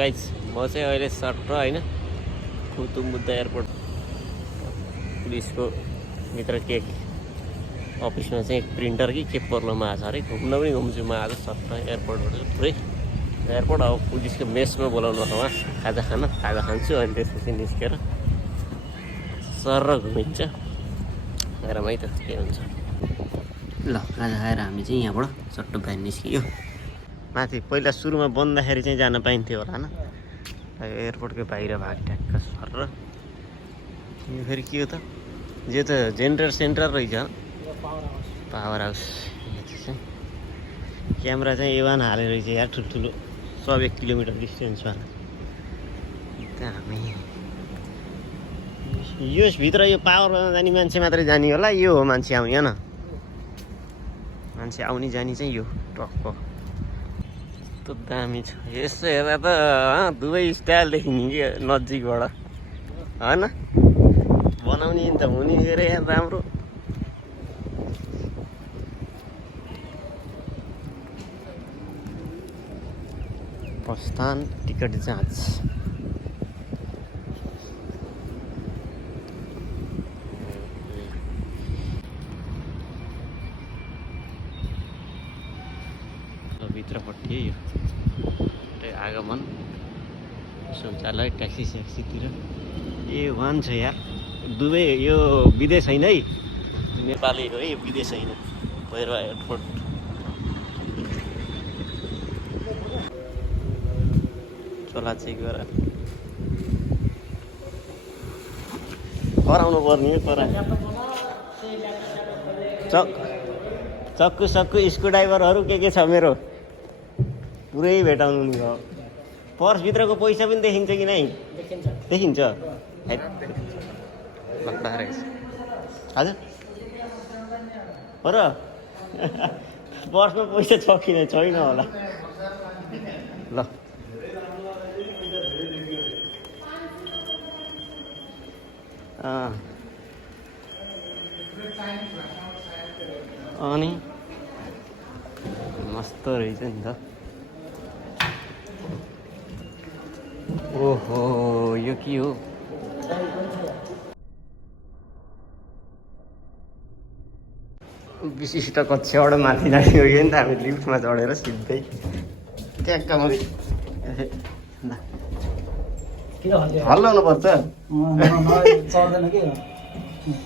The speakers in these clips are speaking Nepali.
गाइज म चाहिँ अहिले सट्ट होइन गौतम बुद्ध एयरपोर्ट पुलिसको भित्र के अफिसमा चाहिँ एक प्रिन्टर कि के प्रब्लम आएको छ अरे घुम्न पनि घुम्छु म आज सट्ट एयरपोर्टबाट पुरै एयरपोर्ट अब पुलिसको मेसमा बोलाउनु उहाँ खाजा खान्छु अनि त्यसपछि निस्केर सर घुमिन्छ हेरौँ है त के हुन्छ। ल खाजा खाएर हामी चाहिँ यहाँबाट सट्ट बाहिर निस्कियो। माथि पहिला सुरुमा बन्दाखेरि चाहिँ जान पाइन्थ्यो होला होइन एयरपोर्टकै बाहिर भएको ट्याक्क सर र यो फेरि के हो त यो त जेनरल सेन्टर रहेछ पावर हाउस। चाहिँ क्यामेरा चाहिँ एवान हालेर रहेछ यार ठुल्ठुलो 100 किलोमिटर डिस्टेन्समा त्यहाँ हामी यसभित्र यो पावरमा जाने मान्छे मात्रै जाने होला यो हो मान्छे आउने होइन मान्छे आउने जाने चाहिँ यो टक्क कस्तो दामी छ यसो हेर्दा त दुवै स्टाइल देखिने कि नजिकबाट होइन बनाउने त हुने अरे राम्रो। प्रस्थान टिकट जाँच भित्रपट्टि यो आगमन शौचालय ट्याक्सी स्याक्सीतिर वान छ यार दुवै यो विदेश होइन है नेपाली हो है विदेश होइन भैरवा एयरपोर्ट। चोला चेक गरेर कराउनु पर्ने करा चक्कु सक्कु स्क्रुड्राइभरहरू के छ मेरो पुरै भेटाउनु नि हो। पर्सभित्रको पैसा पनि देखिन्छ कि नै देखिन्छ हजुर हो र पर्समा पैसा छ कि छैन होला ल अनि मस्त रहेछ नि त। ओहो यो के हो विशिष्ट कक्षाबाट माथि जाने हो नि त हामी लिफ्टमा चढेर सिधै ट्याक्क माथि हल्लाउनु पर्छ चढ्दैन के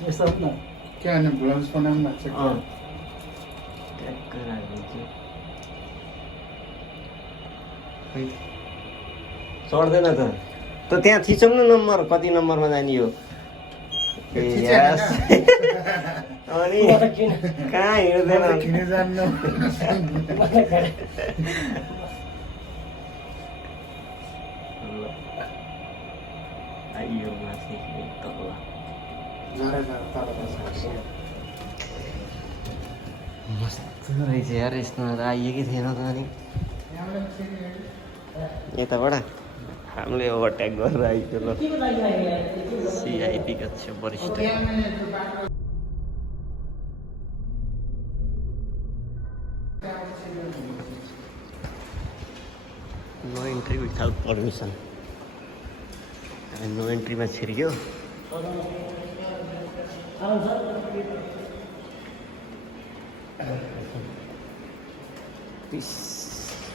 यस्तो हो न के हैन ब्लग्स बनाउनु भएको छ ट्याक्क राखिदिन्छु चढ्दैन त त्यहाँ थिचौँ न नम्बर कति नम्बरमा जाने हो अनि कहाँ हिँड्दैन आइयो माथि तल मस्त रहेछ यार यसमा त आइएकै थिएन त अनि यताबाट हामीले ओभरटेक गरेर आइयो ल सिआइपी कक्ष वरिष्ठ no entry without permission no एन्ट्रीमा छिर्यो।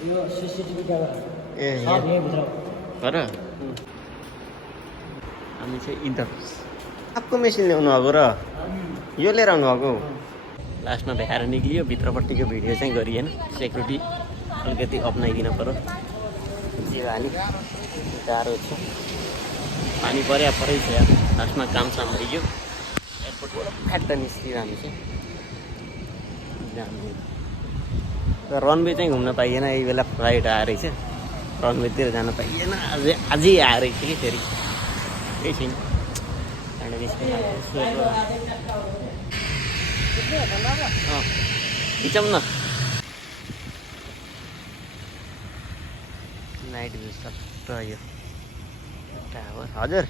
यो सीसीटीभी क्यामेरा ए भित्र र हामी चाहिँ इधर आपको मेसिन ल्याउनु भएको र यो लिएर आउनु भएको लास्टमा भ्याएर निक्लियो भित्रपट्टिको भिडियो चाहिँ गरिएन सेक्युरिटी अलिकति अप्नाइदिन पर्यो जे हानि गाह्रो छ पानी परै छ यार लास्टमा काम साम भइयो एयरपोर्टबाट फ्याट्ट निस्कियो हामी चाहिँ जानु रनवे चाहिँ घुम्न पाइएन यही बेला फ्लाइट आएर चाहिँ रनवेतिर जान पाइएन अझै आएर कि फेरि केही छैन खिचौँ न नाइट भ्यू सट्ट यो टावर हजुर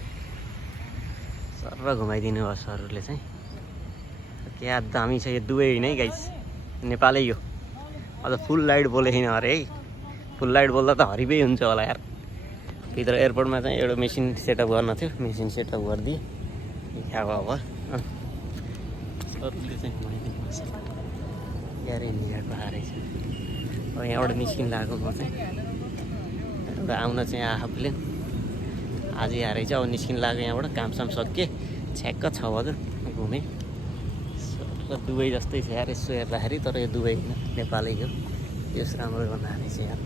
सर घुमाइदिनु भयो सरहरूले चाहिँ क्या दामी छ यो दुवै होइन है गाइस नेपालै यो अझ फुल लाइट बोलेको छैन अरे है फुल लाइट बोल्दा त हरिबै हुन्छ होला यार भित्र एयरपोर्टमा चाहिँ एउटा मेसिन सेटअप गर्न थियो, मेसिन सेटअप गरिदिएँ। हावा सरले चाहिँ घुमाइदिनु पर्छ। एयर इन्डियाको हारै छ। अब यहाँबाट निस्किन लागेको म चाहिँ एउटा आउन चाहिँ आफूले आजै हारै चाहिँ अब निस्किन लाग्यो यहाँबाट। कामसाम सकिए छ्याक्क 6 बजे घुमेँ। र दुबई जस्तै छ यार यसो हेर्दाखेरि, तर यो दुबई होइन नेपालै हो। यस राम्रो गर्न हारेछ यार।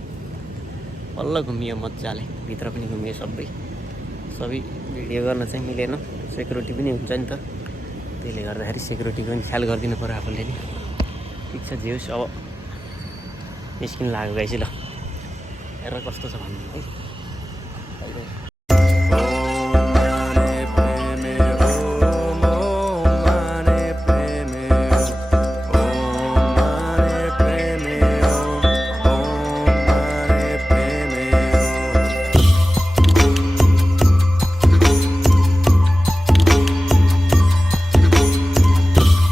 बल्ल घुमियो मजाले, भित्र पनि घुमियो सबै भिडियो गर्न चाहिँ मिलेन, सेक्युरिटी पनि हुन्छ नि त, त्यसले गर्दाखेरि सेक्युरिटीको पनि ख्याल गरिदिनु पऱ्यो आफूले नि। ठिक छ जे होस्, अब निस्किन लाग्यो गाइस ल, हेरेर कस्तो छ भन्नु है।